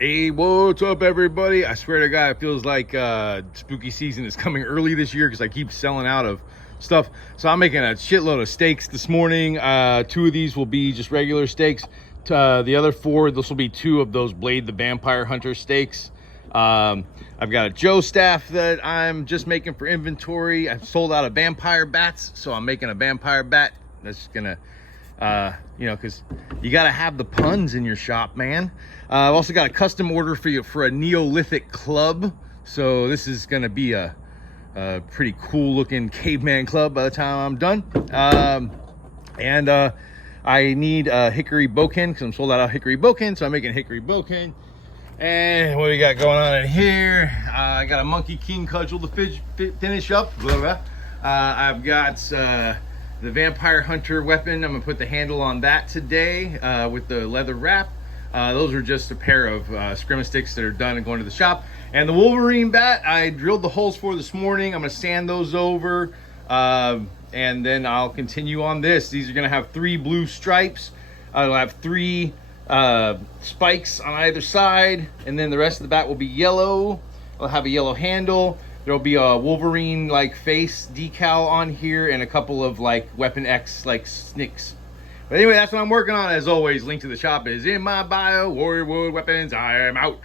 Hey, what's up, everybody? I swear to God, it feels like spooky season is coming early this year because I keep selling out of stuff. So I'm making a shitload of steaks this morning. Two of these will be just regular steaks. The other four, this will be two of those Blade the Vampire Hunter steaks. I've got a Joe staff that I'm just making for inventory. I've sold out of vampire bats, so I'm making a vampire bat. That's gonna, you know, because you got to have the puns in your shop, man. I've also got a custom order for you for a Neolithic club. So this is going to be a pretty cool looking caveman club by the time I'm done. I need a hickory boken because I'm sold out of hickory boken. So I'm making hickory boken. And what we got going on in here? I got a Monkey King cudgel to finish up. Blah, blah. I've got the Vampire Hunter weapon. I'm gonna put the handle on that today with the leather wrap. Those are just a pair of Scrimma sticks that are done and going to the shop. And the Wolverine bat, I drilled the holes for this morning. I'm gonna sand those over, and then I'll continue on this. These are gonna have 3 blue stripes. I'll have 3 spikes on either side, and then the rest of the bat will be yellow. I'll have a yellow handle. There'll be a Wolverine like face decal on here and a couple of like Weapon X like snicks. But anyway, that's what I'm working on. As always, link to the shop is in my bio. Warrior Wood Weapons, I am out.